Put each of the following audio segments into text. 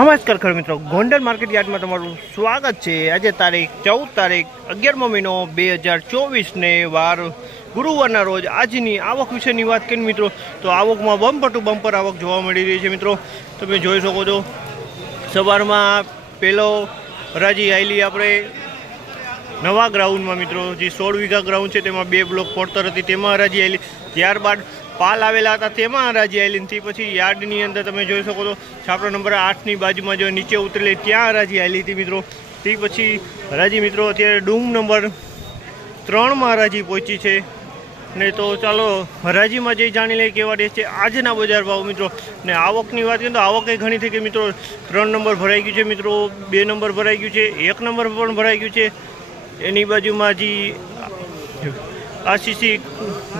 નમસ્કાર ખર મિત્રો, ગોંડલ માર્કેટ યાર્ડમાં તમારું સ્વાગત છે. આજે તારીખ ચૌદ તારીખ અગિયારમો મહિનો બે હજાર ચોવીસને વાર ગુરુવારના રોજ આજની આવક વિશેની વાત કરીએ મિત્રો, તો આવકમાં બમ્પર ટુ બમ્પર આવક જોવા મળી રહી છે મિત્રો. તમે જોઈ શકો છો, સવારમાં પહેલો હરાજી આવેલી આપણે નવા ગ્રાઉન્ડમાં મિત્રો, જે સોળ વીઘા ગ્રાઉન્ડ છે તેમાં બે બ્લોક પડતર હતી, તેમાં હરાજી આવેલી ત્યારબાદ પાલ આવેલા હતા તેમાં હરાજી આવેલી તે પછી યાર્ડની અંદર તમે જોઈ શકો તો છાપરો નંબર આઠની બાજુમાં જો નીચે ઉતરેલી ત્યાં હરાજી આવેલી હતી મિત્રો. તે પછી હરાજી મિત્રો અત્યારે ડૂમ નંબર ત્રણમાં હરાજી પહોંચી છે. ને તો ચાલો, હરાજીમાં જઈ જાણી લઈએ કેવા રહે છે, આજના બજાર ભાવ મિત્રો. ને આવકની વાત કરીએ તો આવક એ ઘણી થઈ કે મિત્રો. ત્રણ નંબર ભરાઈ ગયું છે મિત્રો, બે નંબર ભરાઈ ગયું છે, એક નંબર પણ ભરાઈ ગયું છે. એની બાજુમાં જે આરસીસી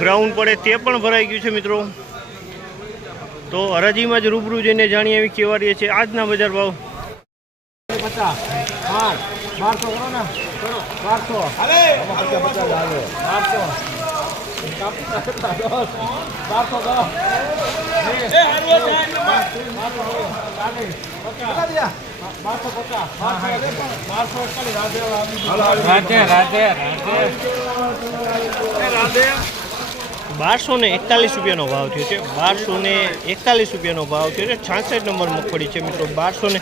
ગ્રાઉન્ડ પડે તે પણ ભરાઈ ગયું છે, મિત્રો. તો હરાજીમાં જ રૂબરૂ જઈને જાણીએ એવી કેવા રહે છે આજના બજાર ભાવ. રાધે રાધે રાધે. બારસો ને એકતાલીસ રૂપિયાનો ભાવ થયો છે બારસો ને એકતાલીસ રૂપિયાનો ભાવ થયો છે છાસઠ નંબર મગફળી છે મિત્રો બારસો ને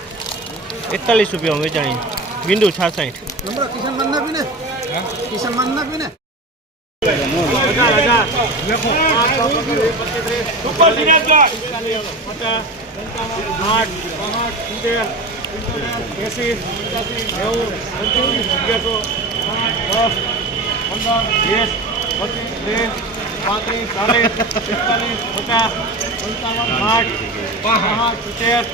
એકતાલીસ રૂપિયામાં વેચાણી બિંદુ છાસઠ નંબર કિશન માન નાખી ને કિશન માન નાખી પાંત્રીસ ચાલીસ પિસ્તાલીસ પચાસ પંચાવન આઠ સિત્તેર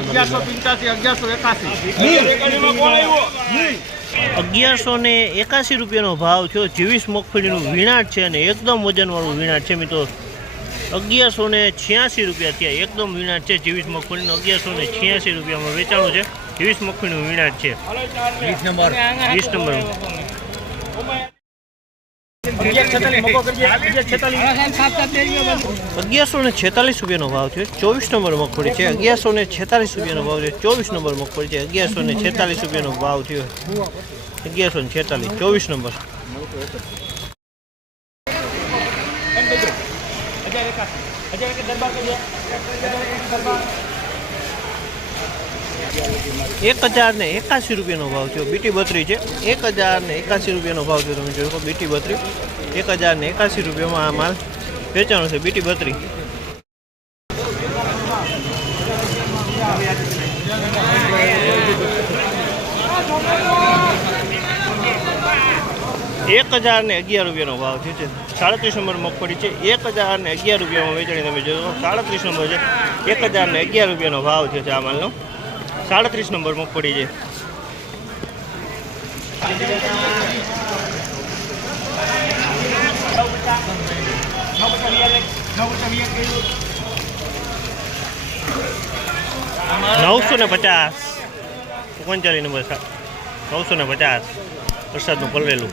અગિયારસો પંચ્યાસી અગિયારસો એકાસી. અગિયારસો ને એકાસી રૂપિયાનો ભાવ થયો. જીવીસ મગફળીનું વીણાટ છે અને એકદમ વજનવાળું વીણાટ છે મિત્રો. અગિયારસો ને છ્યાસી રૂપિયા થયા. એકદમ વીણાટ છે જીવીસ મગફળીનું. અગિયારસો ને છ્યાસી રૂપિયામાં વેચાણું છે. જીવીસ મગફળીનું વીણાટ છે. વીસ નંબર. વીસ નંબર. અગિયારસો ને છેતાલીસ રૂપિયાનો ભાવ છે ચોવીસ નંબર મગફળી છે. અગિયારસો ને છેતાલીસ રૂપિયાનો ભાવ છે ચોવીસ નંબર મગફળી છે. અગિયારસો ને છેતાલીસ રૂપિયાનો ભાવ થયો. અગિયારસો ને છેતાલીસ. ચોવીસ નંબર. હજાર ને એકાસી રૂપિયાનો ભાવ થયો. બીટી બત્રી છે. એક હજાર ને એકાસી રૂપિયાનો ભાવ થયો. તમે જોયો બીટી બત્રી. એક હજાર ને એકાસી રૂપિયામાં આ માલ વેચાણો છે બીટી બત્રી. એક હજાર ને અગિયાર રૂપિયાનો ભાવ થયો છે. સાડત્રીસ નંબર મગફળી છે. એક હજાર ને અગિયાર રૂપિયામાં વેચાણી તમે જોયો સાડત્રીસ નંબર છે. એક હજાર ને અગિયાર રૂપિયાનો ભાવ થયો છે આ માલનો. સાડત્રીસ નંબર મગફળી છે. નવસો ને પચાસ. ઓગણચાલીસ નંબર નવસો ને પચાસ. વરસાદનું પલરેલું